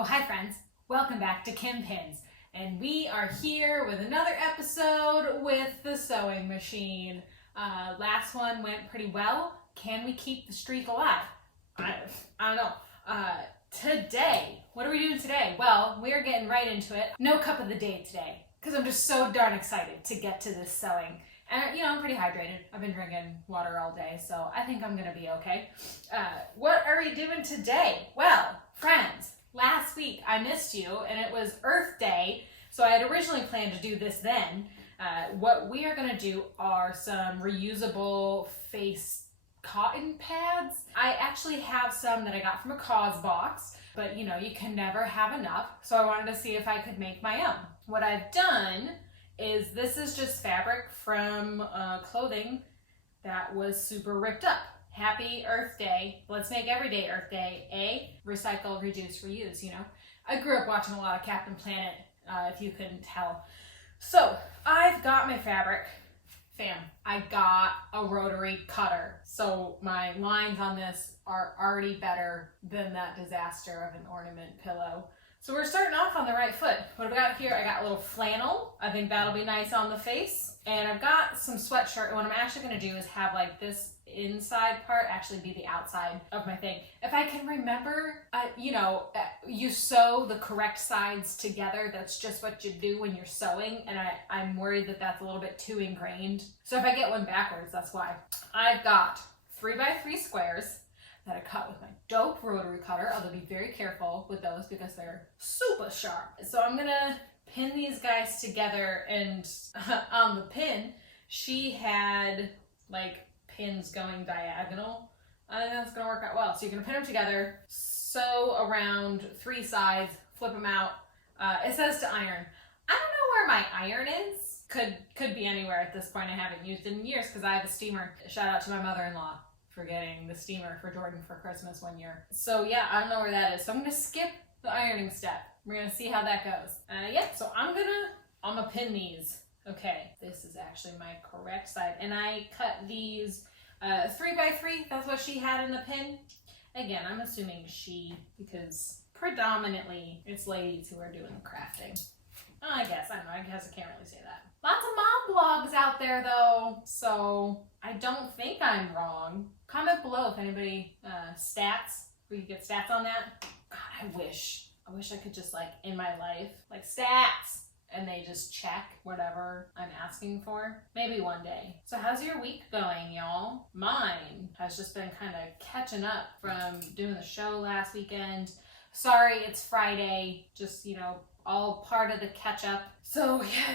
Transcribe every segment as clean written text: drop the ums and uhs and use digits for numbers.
Oh, hi friends. Welcome back to Kim Pins. And we are here with another episode with the sewing machine. Last one went pretty well. Can we keep the streak alive? I don't know. Today, what are we doing today? Well, we're getting right into it. No cup of the day today, because I'm just so darn excited to get to this sewing. And I'm pretty hydrated. I've been drinking water all day, so I think I'm gonna be okay. What are we doing today? Well, friends, last week I missed you and it was Earth Day, so I had originally planned to do this then. What we are gonna do are some reusable face cotton pads. I actually have some that I got from a cause box, but you can never have enough, so I wanted to see if I could make my own. What I've done is this is just fabric from clothing that was super ripped up. Happy Earth Day. Let's make every day Earth Day. Recycle, reduce, reuse, I grew up watching a lot of Captain Planet, if you couldn't tell. So I've got my fabric. Fam, I got a rotary cutter. So my lines on this are already better than that disaster of an ornament pillow. So we're starting off on the right foot. What have I got here? I got a little flannel. I think that'll be nice on the face. And I've got some sweatshirt. And what I'm actually going to do is have like this inside part actually be the outside of my thing. If I can remember, you sew the correct sides together. That's just what you do when you're sewing. And I'm worried that that's a little bit too ingrained. So if I get one backwards, that's why. I've got 3x3 squares that I cut with my dope rotary cutter. I'll be very careful with those because they're super sharp. So I'm gonna pin these guys together, and on the pin, she had like pins going diagonal. I think that's gonna work out well. So you're gonna pin them together, sew around 3 sides, flip them out. It says to iron. I don't know where my iron is. Could be anywhere at this point. I haven't used it in years because I have a steamer. Shout out to my mother-in-law for getting the steamer for Jordan for Christmas one year. So yeah, I don't know where that is. So I'm gonna skip the ironing step. We're gonna see how that goes. So I'm gonna pin these. Okay, this is actually my correct side. And I cut these 3x3. That's what she had in the pin. Again, I'm assuming she, because predominantly it's ladies who are doing the crafting. I guess I can't really say that. Lots of mom blogs out there though, so I don't think I'm wrong. Comment below if anybody stats. We could get stats on that. God, I wish I could just in my life stats, and they just check whatever I'm asking for. Maybe one day. So how's your week going, y'all? Mine has just been kind of catching up from doing the show last weekend. Sorry, it's Friday. Just all part of the catch up. So yeah,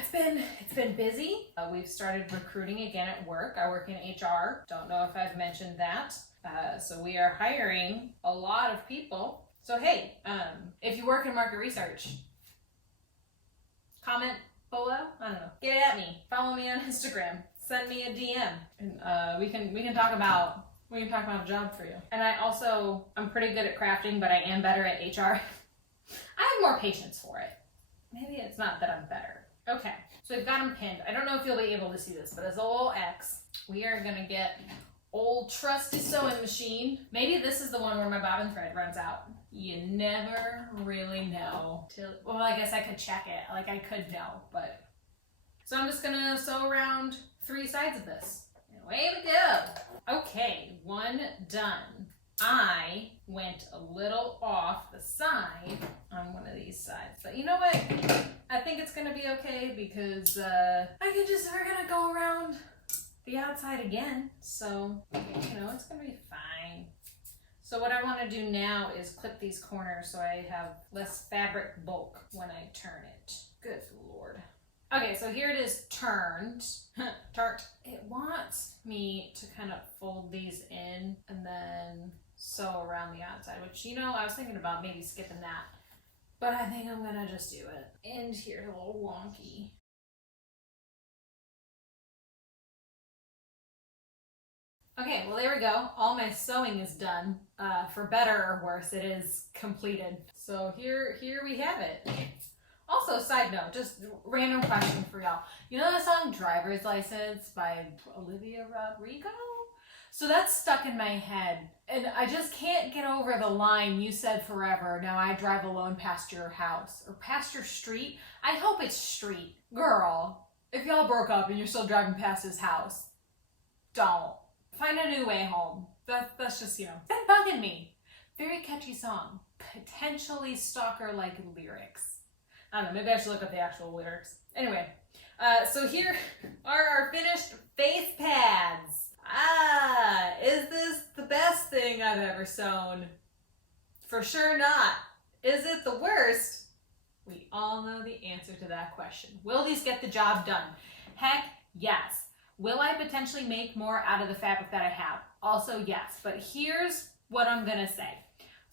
it's been busy. We've started recruiting again at work. I work in HR. Don't know if I've mentioned that. So we are hiring a lot of people. So hey, if you work in market research, comment below. I don't know. Get at me. Follow me on Instagram. Send me a DM, and we can talk about a job for you. And I'm pretty good at crafting, but I am better at HR. I have more patience for it. Maybe it's not that I'm better. Okay, so we've got them pinned. I don't know if you'll be able to see this, but as a little X, we are gonna get old trusty sewing machine. Maybe this is the one where my bobbin thread runs out. You never really know. Well, I guess I could check it. I could know, but. So I'm just gonna sew around 3 sides of this. And away we go. Okay, one done. I went a little off the side on one of these sides, but you know what? I think it's gonna be okay because we're gonna go around the outside again, so it's gonna be fine. So what I want to do now is clip these corners so I have less fabric bulk when I turn it. Good Lord. Okay, so here it is turned. Turned. It wants me to kind of fold these in and then sew around the outside, which I was thinking about maybe skipping that, but I think I'm gonna just do it. And here's a little wonky. Okay, well there we go. All my sewing is done. For better or worse, it is completed. So here we have it. Also, side note, just random question for y'all. You know the song Driver's License by Olivia Rodrigo? So that's stuck in my head, and I just can't get over the line, "You said forever, now I drive alone past your house," or past your street. I hope it's street. Girl, if y'all broke up and you're still driving past his house, don't. Find a new way home. That's just, been bugging me. Very catchy song. Potentially stalker-like lyrics. I don't know, maybe I should look up the actual lyrics. Anyway, so here are our finished face pads. Is this the best thing I've ever sewn? For sure not. Is it the worst? We all know the answer to that question. Will these get the job done? Heck, yes. Will I potentially make more out of the fabric that I have? Also, yes. But here's what I'm gonna say.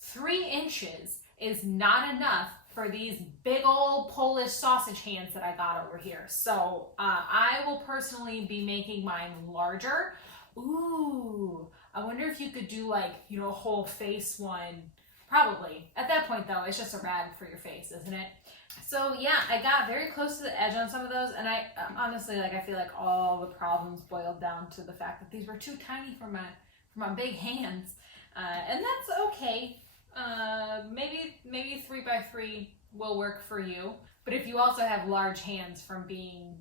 3 inches is not enough for these big old Polish sausage hands that I got over here. So I will personally be making mine larger. Ooh, I wonder if you could do like, a whole face one. Probably. At that point though, it's just a rag for your face, isn't it? So yeah, I got very close to the edge on some of those, and I honestly, I feel like all the problems boiled down to the fact that these were too tiny for my big hands, and that's okay. Maybe 3x3 will work for you, but if you also have large hands from being,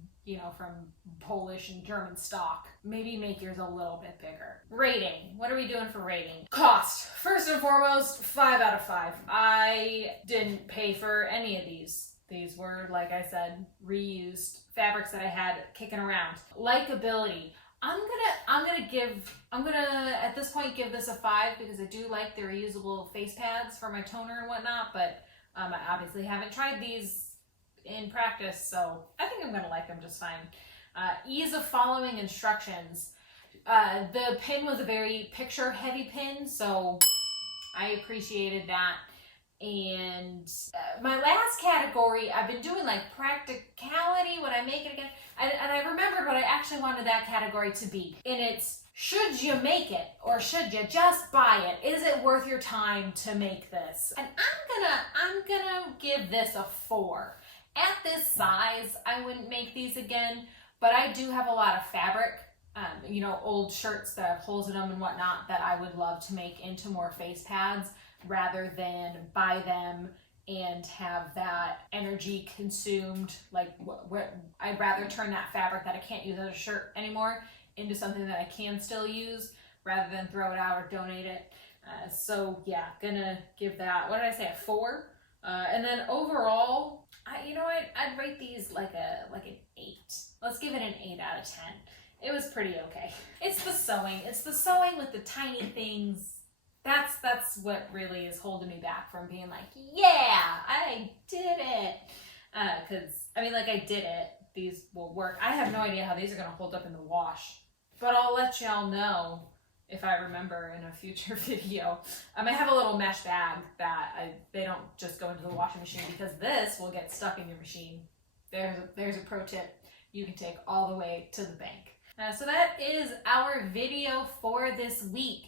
from Polish and German stock, maybe make yours a little bit bigger. Rating. What are we doing for rating? Cost. First and foremost, 5 out of 5. I didn't pay for any of these. These were, like I said, reused fabrics that I had kicking around. Likability. I'm gonna at this point give this a 5 because I do like the reusable face pads for my toner and whatnot, but I obviously haven't tried these in practice, so I think I'm gonna like them just fine. Ease of following instructions. The pin was a very picture heavy pin, so I appreciated that. And my last category, I've been doing like practicality, would I make it again? And I remembered what I actually wanted that category to be. And it's, should you make it or should you just buy it? Is it worth your time to make this? And I'm gonna give this a 4. At this size, I wouldn't make these again, but I do have a lot of fabric, old shirts that have holes in them and whatnot that I would love to make into more face pads rather than buy them and have that energy consumed. Like, I'd rather turn that fabric that I can't use as a shirt anymore into something that I can still use rather than throw it out or donate it. So yeah, gonna give that, what did I say, a 4? And then overall, I'd rate these like an 8. Let's give it an 8 out of 10. It was pretty okay. It's the sewing. It's the sewing with the tiny things. That's what really is holding me back from being like, yeah, I did it. Because, I did it. These will work. I have no idea how these are going to hold up in the wash. But I'll let y'all know if I remember in a future video. I might have a little mesh bag that they don't just go into the washing machine, because this will get stuck in your machine. There's a pro tip you can take all the way to the bank. So that is our video for this week.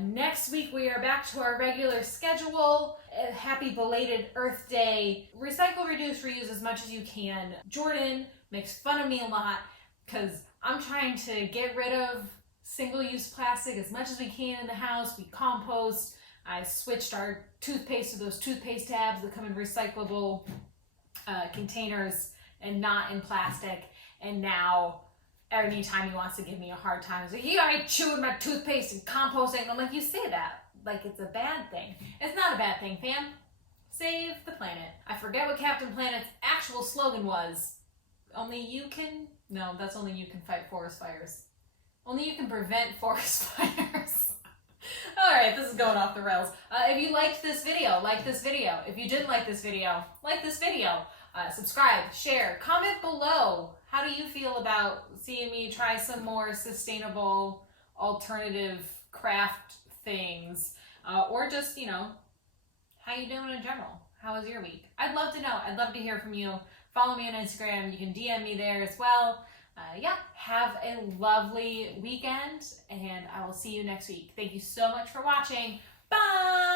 Next week we are back to our regular schedule. Happy belated Earth Day. Recycle, reduce, reuse as much as you can. Jordan makes fun of me a lot because I'm trying to get rid of single-use plastic as much as we can in the house. We compost. I switched our toothpaste to those toothpaste tabs that come in recyclable containers and not in plastic. And now anytime he wants to give me a hard time, he's like, "You already chewing my toothpaste and composting." And I'm like, you say that like it's a bad thing. It's not a bad thing, fam. Save the planet. I forget what Captain Planet's actual slogan was. Only you can... No, that's only you can fight forest fires. Only you can prevent forest fires. Alright, this is going off the rails. If you liked this video, like this video. If you didn't like this video, like this video. Subscribe, share, comment below. How do you feel about seeing me try some more sustainable alternative craft things? Or just, how you doing in general? How was your week? I'd love to know. I'd love to hear from you. Follow me on Instagram. You can DM me there as well. Have a lovely weekend, and I will see you next week. Thank you so much for watching. Bye!